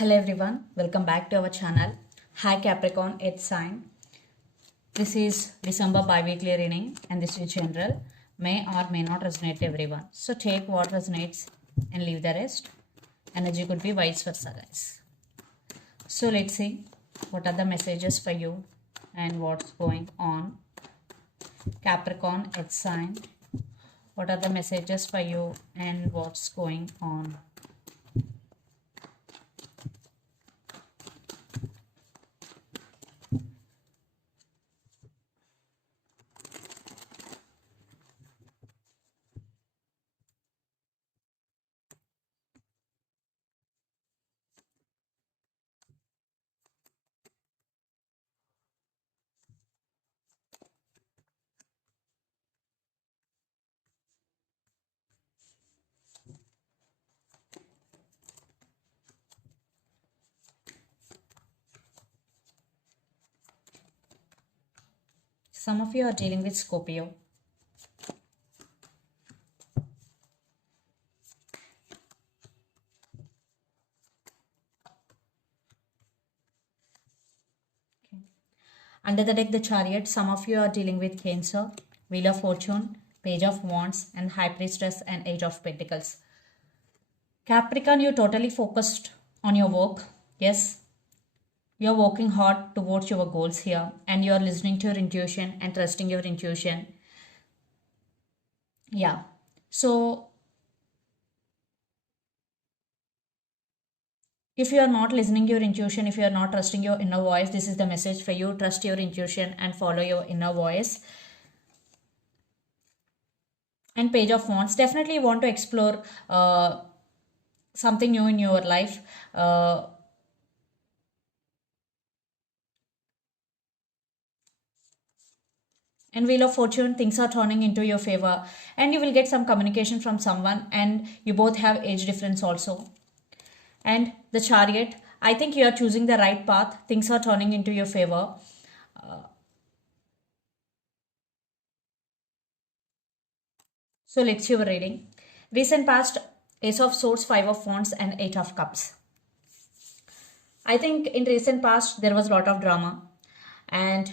Hello everyone, welcome back to our channel. Hi Capricorn, 8th sign. This is December bi-weekly reading and this is general. May or may not resonate to everyone. So take what resonates and leave the rest. Energy could be vice versa, guys. So let's see what are the messages for you and what's going on. Capricorn, 8th sign. What are the messages for you and what's going on? Some of you are dealing with Scorpio. Under the deck, the Chariot. Some of you are dealing with Cancer, Wheel of Fortune, Page of Wands, and High Priestess and Age of Pentacles. Capricorn, you're totally focused on your work. Yes, you're working hard towards your goals here and you're listening to your intuition and trusting your intuition. Yeah. So, if you are not listening to your intuition, if you are not trusting your inner voice, this is the message for you. Trust your intuition and follow your inner voice. And Page of Wands, definitely you want to explore something new in your life. And Wheel of Fortune, things are turning into your favor and you will get some communication from someone and you both have age difference also. And the Chariot, I think you are choosing the right path. Things are turning into your favor. So let's see your reading. Recent past, Ace of Swords, 5 of Wands and 8 of Cups. I think in recent past there was a lot of drama and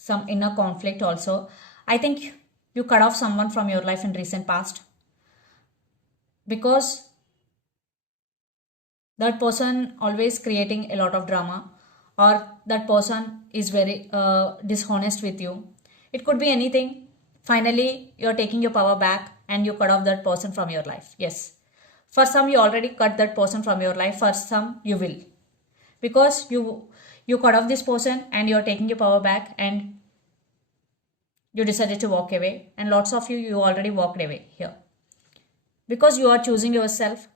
some inner conflict also. I think you cut off someone from your life in recent past because that person always creating a lot of drama or that person is very dishonest with you. It could be anything. Finally, you're taking your power back and you cut off that person from your life. Yes. For some, you already cut that person from your life. For some, you will. Because you cut off this person and you're taking your power back and you decided to walk away. And lots of you already walked away here. Because you are choosing yourself.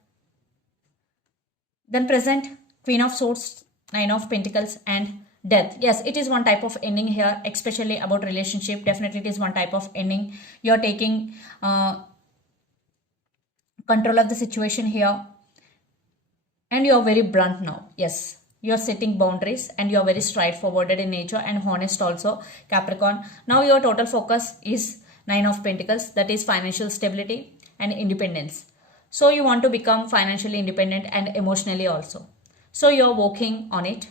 Then present, Queen of Swords, 9 of Pentacles and Death. Yes, it is one type of ending here, especially about relationship. Definitely it is one type of ending. You are taking control of the situation here. And you are very blunt now. Yes, you are setting boundaries and you are very straightforward in nature and honest also, Capricorn. Now your total focus is 9 of Pentacles, that is financial stability and independence. So you want to become financially independent and emotionally also. So you are working on it.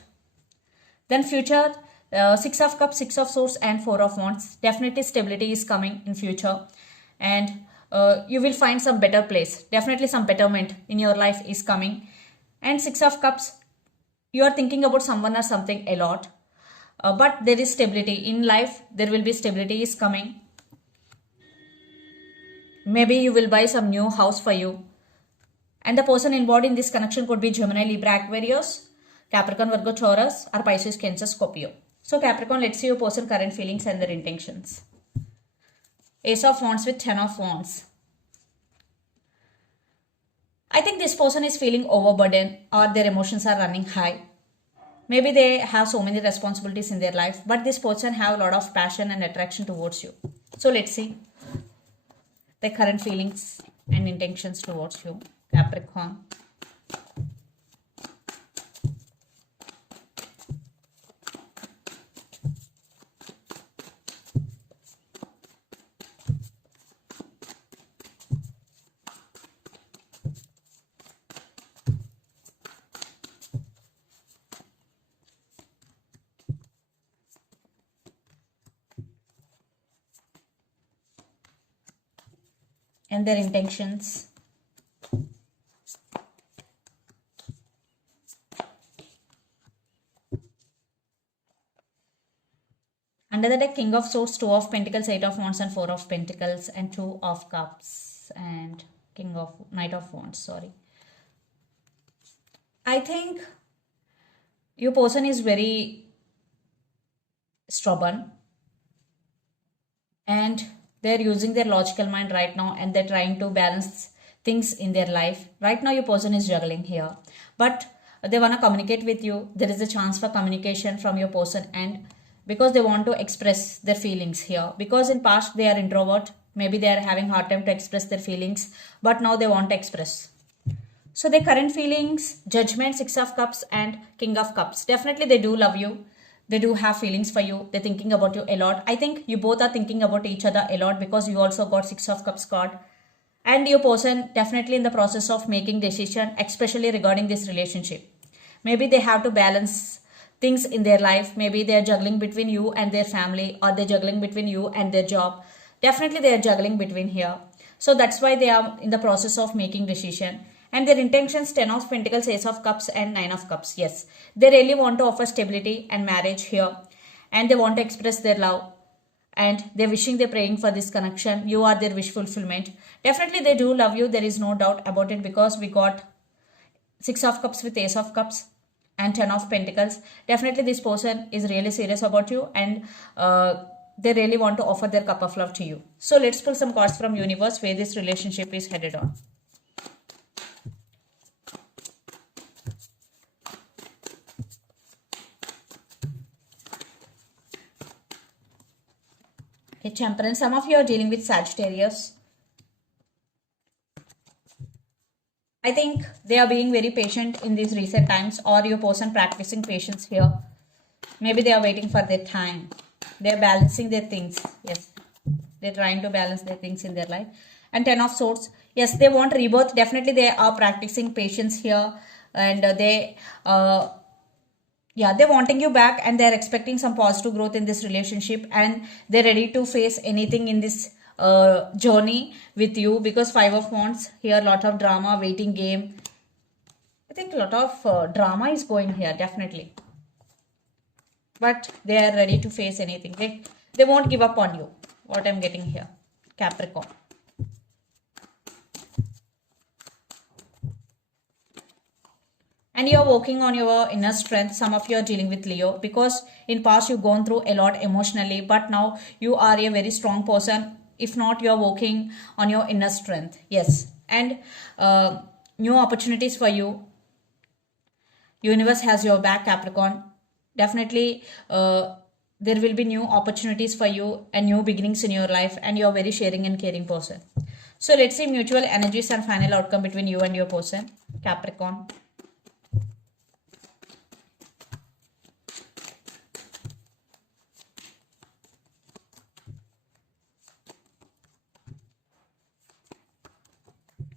Then future, 6 of Cups, 6 of Swords and 4 of Wands. Definitely stability is coming in future and you will find some better place. Definitely some betterment in your life is coming. And 6 of Cups, you are thinking about someone or something a lot. But there is stability. In life, there will be stability is coming. Maybe you will buy some new house for you. And the person involved in this connection could be Gemini, Libra, Aquarius, Capricorn, Virgo, Taurus, or Pisces, Cancer, Scorpio. So Capricorn, let's see your person current feelings and their intentions. Ace of Wands with 10 of Wands. I think this person is feeling overburdened or their emotions are running high. Maybe they have so many responsibilities in their life, but this person have a lot of passion and attraction towards you. So let's see the current feelings and intentions towards you, Capricorn. and their intentions. Under the deck, King of Swords, Two of Pentacles, Eight of Wands, and Four of Pentacles, and Two of Cups, and Knight of Wands, sorry. I think your person is very stubborn and they're using their logical mind right now and they're trying to balance things in their life. Right now, your person is juggling here, but they want to communicate with you. There is a chance for communication from your person, and because they want to express their feelings here, because in past they are introvert, maybe they are having hard time to express their feelings, but now they want to express. So their current feelings, Judgment, Six of Cups, and King of Cups. Definitely they do love you. They do have feelings for you. They're thinking about you a lot. I think you both are thinking about each other a lot because you also got Six of Cups card. And your person definitely in the process of making decision, especially regarding this relationship. Maybe they have to balance things in their life. Maybe they are juggling between you and their family, or they're juggling between you and their job. Definitely they are juggling between here. So that's why they are in the process of making decision. And their intentions, 10 of Pentacles, Ace of Cups, and 9 of Cups. Yes, they really want to offer stability and marriage here. And they want to express their love. And they're wishing, they're praying for this connection. You are their wish fulfillment. Definitely they do love you. There is no doubt about it, because we got 6 of Cups with Ace of Cups and 10 of Pentacles. Definitely this person is really serious about you, and they really want to offer their cup of love to you. So let's pull some cards from universe where this relationship is headed on. Okay, Temperance. Some of you are dealing with Sagittarius. I think they are being very patient in these recent times, or your person practicing patience here. Maybe they are waiting for their time. They are balancing their things. Yes, they're trying to balance their things in their life. And 10 of Swords. Yes, they want rebirth. Definitely they are practicing patience here. And they're wanting you back, and they're expecting some positive growth in this relationship, and they're ready to face anything in this journey with you, because 5 of Wands here, a lot of drama, waiting game. I think a lot of drama is going here, definitely. But they are ready to face anything. They won't give up on you, what I'm getting here, Capricorn. And you're working on your inner strength. Some of you are dealing with Leo, because in past you've gone through a lot emotionally, but now you are a very strong person. If not, you're working on your inner strength. Yes. And new opportunities for you. Universe has your back, Capricorn. Definitely there will be new opportunities for you and new beginnings in your life, and you're a very sharing and caring person. So let's see mutual energies and final outcome between you and your person, Capricorn.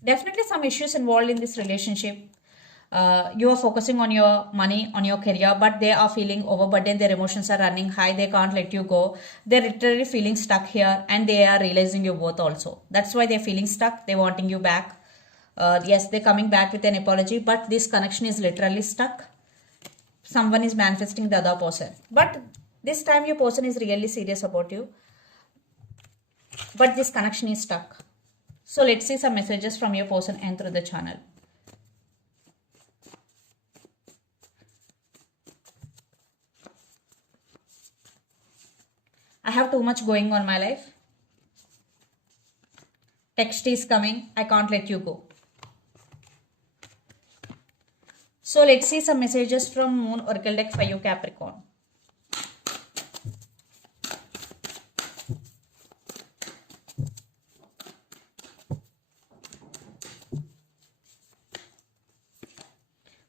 Definitely some issues involved in this relationship. You are focusing on your money, on your career, but they are feeling overburdened. Their emotions are running high. They can't let you go. They're literally feeling stuck here, and they are realizing your worth also. That's why they're feeling stuck. They're wanting you back. Yes, they're coming back with an apology, but this connection is literally stuck. Someone is manifesting the other person. But this time your person is really serious about you. But this connection is stuck. So let's see some messages from your person and through the channel. I have too much going on in my life. Text is coming. I can't let you go. So let's see some messages from Moon Oracle deck for you, Capricorn.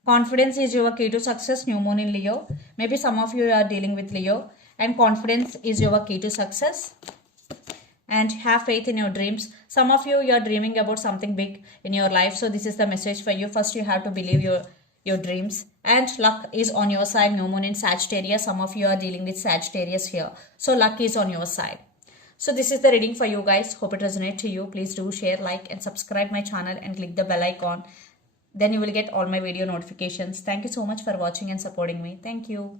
Confidence is your key to success, new moon in Leo. Maybe some of you are dealing with Leo, and confidence is your key to success. And have faith in your dreams. Some of you are dreaming about something big in your life. So this is the message for you. First, you have to believe your dreams. And luck is on your side, new moon in Sagittarius. Some of you are dealing with Sagittarius here. So luck is on your side. So this is the reading for you guys. Hope it resonates to you. Please do share, like and subscribe my channel and click the bell icon. Then you will get all my video notifications. Thank you so much for watching and supporting me. Thank you.